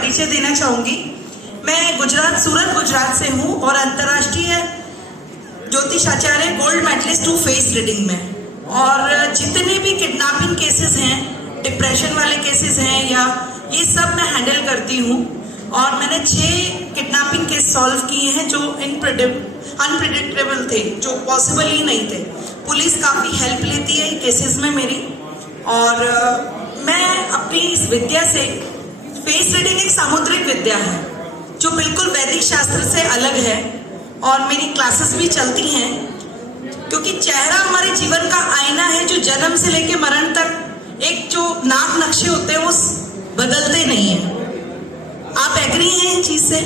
परिचय देना चाहूंगी। मैं सूरत गुजरात से हूँ और अंतर्राष्ट्रीय ज्योतिष आचार्य गोल्ड मेडलिस्ट हूँ फेस रीडिंग में। और जितने भी किडनैपिंग केसेस हैं, डिप्रेशन वाले केसेस हैं, या ये सब मैं हैंडल करती हूँ। और मैंने 6 किडनैपिंग केस सॉल्व किए हैं जो अनप्रिडिक्टेबल थे, जो पॉसिबल ही नहीं थे। पुलिस काफ़ी हेल्प लेती है केसेस में मेरी। और मैं अपनी इस विद्या से, फेस रीडिंग एक सामुद्रिक विद्या है जो बिल्कुल वैदिक शास्त्र से अलग है। और मेरी क्लासेस भी चलती हैं क्योंकि चेहरा हमारे जीवन का आईना है जो जन्म से लेकर मरण तक एक जो नाक नक्शे होते हैं वो बदलते नहीं हैं। आप एग्री हैं इन चीज से?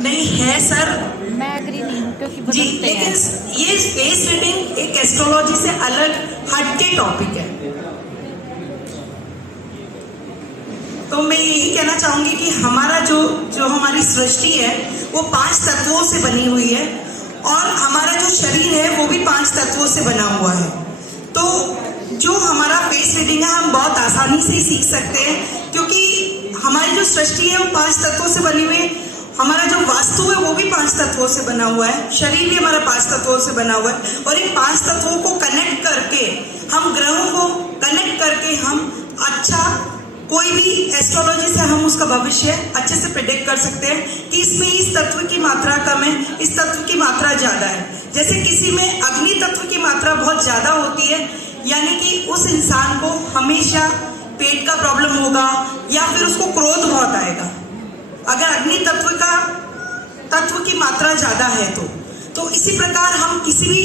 नहीं है सर, मैं एग्री नहीं हूँ क्योंकि जी, लेकिन ये फेस रीडिंग एक एस्ट्रोलॉजी से अलग हटके टॉपिक है। तो मैं यही कहना चाहूंगी कि हमारा जो हमारी सृष्टि है वो 5 तत्वों से बनी हुई है और हमारा जो शरीर है वो भी 5 तत्वों से बना हुआ है। तो जो हमारा फेस रीडिंग है हम बहुत आसानी से सीख सकते हैं क्योंकि हमारी जो सृष्टि है वो 5 तत्वों से बनी हुई है। हमारा जो वास्तु है वो भी 5 तत्वों से बना हुआ है, शरीर भी हमारा 5 तत्वों से बना हुआ है। और इन 5 तत्वों को कनेक्ट करके, हम ग्रहों को कनेक्ट करके हम अच्छा, कोई भी एस्ट्रोलॉजी से हम उसका भविष्य अच्छे से प्रेडिक्ट कर सकते हैं कि इसमें इस तत्व की मात्रा कम है, इस तत्व की मात्रा ज्यादा है। जैसे किसी में अग्नि तत्व की मात्रा बहुत ज्यादा होती है, यानी कि उस इंसान को हमेशा पेट का प्रॉब्लम होगा या फिर उसको क्रोध बहुत आएगा। अगर अग्नि तत्व की मात्रा ज्यादा है तो इसी प्रकार हम किसी भी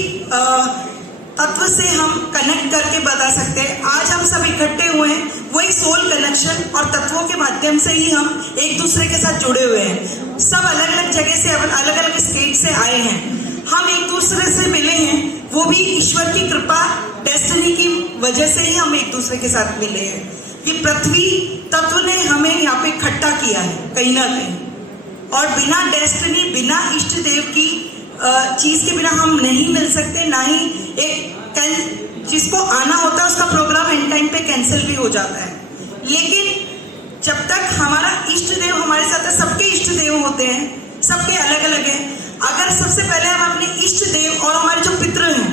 तत्व से हम कनेक्ट करके बता सकते हैं। आज हम सब इकट्ठे हुए हैं वो एक सोल कनेक्शन और तत्वों के माध्यम से ही हम एक दूसरे के साथ जुड़े हुए हैं। सब अलग अलग जगह से, अलग अलग स्टेट से आए हैं, हम एक दूसरे से मिले हैं, वो भी ईश्वर की कृपा, डेस्टिनी की वजह से ही हम एक दूसरे के साथ मिले हैं। ये पृथ्वी तत्व ने हमें यहाँ पे इकट्ठा किया है कहीं ना कहीं, और बिना डेस्टिनी, बिना इष्ट देव की चीज के बिना हम नहीं मिल सकते। ना ही एक जिसको आना होता है उसका प्रोग्राम एंड टाइम पे कैंसिल भी हो जाता है। लेकिन जब तक हमारा इष्ट देव हमारे साथ है, सबके इष्ट देव होते हैं, सबके अलग अलग हैं। अगर सबसे पहले हम अपने इष्ट देव और हमारे जो पितृ हैं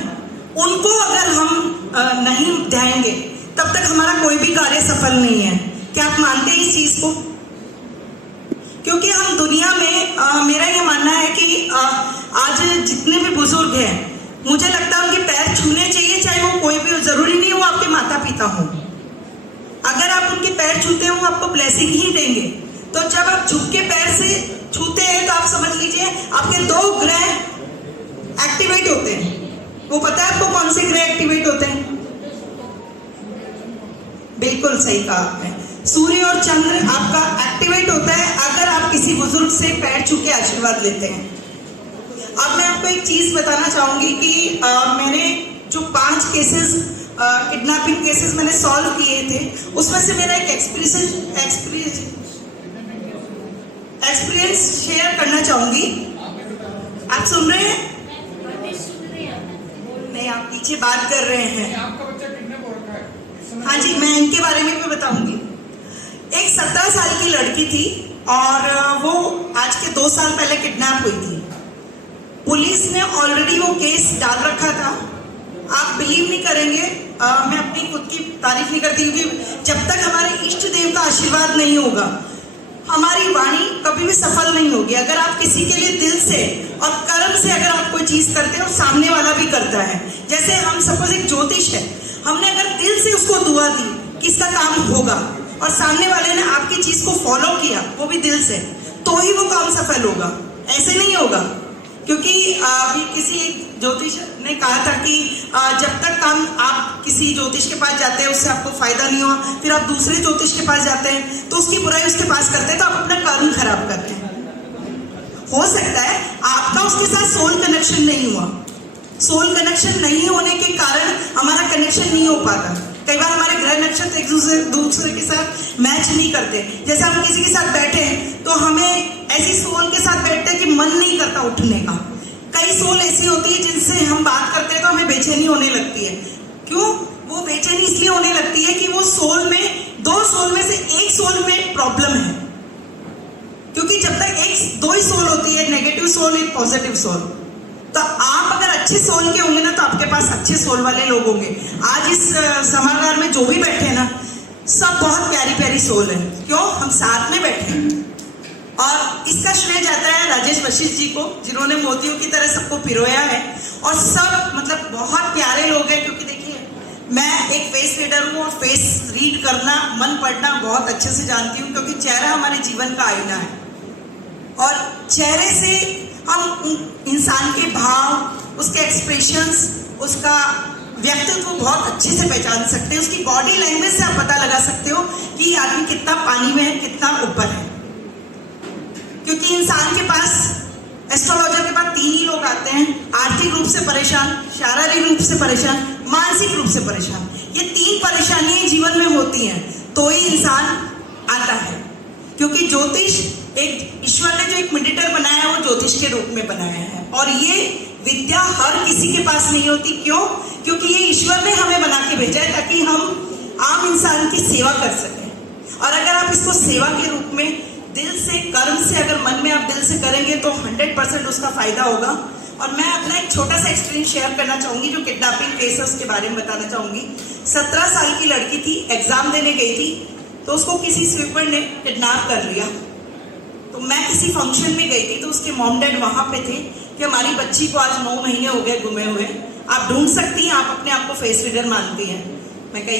उनको अगर हम नहीं ध्याएंगे तब तक हमारा कोई भी कार्य सफल नहीं है। क्या आप मानते हैं इस चीज को? क्योंकि हम दुनिया में मेरा ये मानना है कि आज जितने भी बुजुर्ग हैं, मुझे लगता है उनके पैर छूने चाहिए, चाहे वो कोई भी हो, जरूरी नहीं वो आपके माता पिता हो। अगर आप उनके पैर छूते हैं वो आपको ब्लेसिंग ही देंगे। तो जब आप झुक के पैर से छूते हैं तो आप समझ लीजिए आपके 2 ग्रह एक्टिवेट होते हैं। वो पता है आपको कौन से ग्रह एक्टिवेट होते हैं? बिल्कुल सही कहा आपने, सूर्य और चंद्र आपका एक्टिवेट होता है अगर आप किसी बुजुर्ग से पैर छू के आशीर्वाद लेते हैं। अब मैं आपको एक चीज बताना चाहूंगी कि मैंने जो 5 केसेस किडनैपिंग केसेस मैंने सॉल्व किए थे, उसमें से मेरा एक एक्सपीरियंस शेयर करना चाहूंगी। आप सुन रहे हैं? नहीं, आप पीछे बात कर रहे हैं। हाँ जी, मैं इनके बारे में भी बताऊंगी। एक 17 साल की लड़की थी और वो आज के 2 साल पहले किडनैप हुई थी। पुलिस ने ऑलरेडी वो केस डाल रखा था। आप बिलीव नहीं करेंगे, मैं अपनी खुद की तारीफ नहीं करती क्योंकि जब तक हमारे इष्ट देव का आशीर्वाद नहीं होगा हमारी वाणी कभी भी सफल नहीं होगी। अगर आप किसी के लिए दिल से और कर्म से अगर आप कोई चीज करते हो, सामने वाला भी करता है। जैसे हम सपोज एक ज्योतिष है, हमने अगर दिल से उसको दुआ दी कि इसका काम होगा और सामने वाले ने आपकी चीज को फॉलो किया, वो भी दिल से, तो ही वो काम सफल होगा। ऐसे नहीं होगा, क्योंकि अभी किसी एक ज्योतिष ने कहा था कि जब तक आप किसी ज्योतिष के पास जाते हैं उससे आपको फायदा नहीं हुआ, फिर आप दूसरे ज्योतिष के पास जाते हैं तो उसकी बुराई उसके पास करते हैं, तो आप अपना कर्म खराब करते हैं। हो सकता है आपका उसके साथ सोल कनेक्शन नहीं हुआ। सोल कनेक्शन नहीं होने के कारण हमारा कनेक्शन नहीं हो पाता। कई बार हमारे ग्रह नक्षत्र एक दूसरे के साथ मैच नहीं करते। जैसे हम किसी के साथ बैठे हैं तो हमें ऐसी सोल के साथ बैठते हैं कि मन नहीं करता उठने का। कई सोल ऐसी होती है जिनसे हम बात करते हैं तो हमें बेचैनी होने लगती है। क्यों? वो बेचैनी इसलिए होने लगती है कि वो सोल में, दो सोल में से एक सोल में प्रॉब्लम है। क्योंकि जब तक दो ही सोल होती है, नेगेटिव सोल, एक पॉजिटिव सोल। तो आप अगर अच्छे सोल के होंगे ना तो आपके पास अच्छे सोल वाले लोग होंगे। आज इस सभागार में जो भी बैठे हैं ना, सब बहुत प्यारी प्यारी सोल है। क्यों? हम साथ में बैठे हैं। और इसका श्रेय जाता है राजेश वशिष्ठ जी को, जिन्होंने मोतियों की तरह सबको पिरोया है। और सब मतलब बहुत प्यारे लोग हैं। क्योंकि देखिए, मैं एक फेस रीडर हूँ और फेस रीड करना, मन पढ़ना बहुत अच्छे से जानती हूँ। क्योंकि चेहरा हमारे जीवन का आईना है और चेहरे से हम इंसान के भाव, उसके एक्सप्रेशंस, उसका व्यक्तित्व बहुत अच्छे से पहचान सकते हैं। उसकी बॉडी लैंग्वेज से आप पता लगा सकते हो कि ये आदमी कितना पानी में है, कितना ऊपर है। क्योंकि इंसान के पास, एस्ट्रोलॉजर के पास 3 ही लोग आते हैं: आर्थिक रूप से परेशान, शारीरिक रूप से परेशान, मानसिक रूप से परेशान। ये 3 परेशानियां जीवन में होती हैं तो ही इंसान आता है। क्योंकि ज्योतिष, एक ईश्वर ने जो एक मेडिटेटर बनाया है, वो ज्योतिष के रूप में बनाया है। और ये विद्या हर किसी के पास नहीं होती। क्यों? क्योंकि ये ईश्वर ने हमें बना के भेजा है ताकि हम आम इंसान की सेवा कर सकें। और अगर आप इसको सेवा के रूप में दिल से, कर्म से, अगर मन में आप दिल से करेंगे तो 100% उसका फायदा होगा। और मैं अपना एक छोटा सा एक्सपीरियंस शेयर करना चाहूंगी, जो किडनैपिंग केस है उसके बारे में बताना चाहूंगी। 17 साल की लड़की थी, एग्जाम देने गई थी तो उसको किसी स्वीपर ने किडनैप कर लिया। तो मैं किसी फंक्शन में गई थी तो उसके मॉम डैड वहां पे थे कि हमारी बच्ची को आज 9 महीने हो गए गुमे हुए, आप ढूंढ सकती हैं, आप अपने आप को फेस रीडर मानती हैं। मैं कही